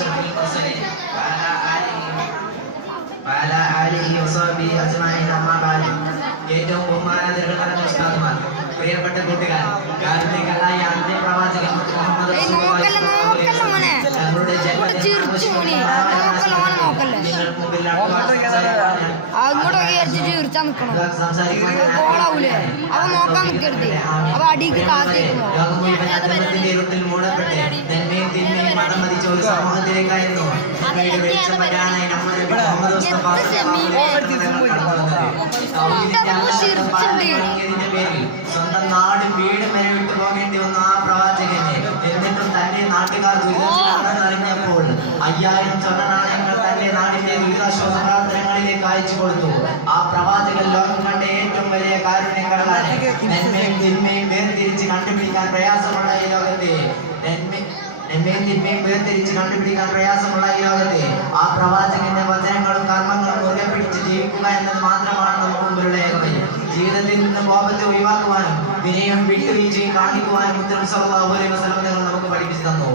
أشرف المرسلين وعلى آله وصحبه أجمعين أما بعد ഏറ്റവും ബഹുമാനതകൾ നിറഞ്ഞ ഉസ്താദുമാർ പ്രിയപ്പെട്ട കൂട്ടുകാർ കാരുണ്യകനായ അന്ത്യ പ്രവാചകൻ മുഹമ്മദ് ഞങ്ങളുടെ സമൂഹത്തിലേക്കായിരുന്നു സ്വന്തം നാടും വീടും വരെ വിട്ടു പോകേണ്ടി വന്ന ആ പ്രവാചകനെ എന്നിട്ടും തന്റെ നാട്ടുകാർ അറിഞ്ഞപ്പോൾ 5000 സ്വർണ്ണ നാണയങ്ങൾ തന്റെ നാടിന്റെ ദുരിതാശ്വാസ പ്രവർത്തനങ്ങളിലേക്ക് അയച്ചു കൊടുത്തു. ആ പ്രവാചകൻ ലോകം കണ്ട ഏറ്റവും വലിയ കാരുണ്യകരനാണ്. നന്മയും തിന്മയും വേർതിരിച്ച് കണ്ടുപിടിക്കാൻ പ്രയാസമുള്ള ഈ ലോകത്തെ ആ പ്രവാചകന്റെ വചനങ്ങളും കർമ്മങ്ങളും മുറുകെ പിടിച്ച് ജീവിക്കുക എന്നത് മാത്രമാണ് നമുക്ക് മുമ്പിലുള്ള ഏകവഴി. ജീവിതത്തിൽ നിന്ന് കോപത്തെ ഒഴിവാക്കുവാനും വിനയം വിട്ടുവീഴ്ചയും കാണിക്കുവാനും മുത്തനബി സല്ലല്ലാഹു അലൈഹി വസല്ലം നമുക്ക് പഠിപ്പിച്ചു തന്നു.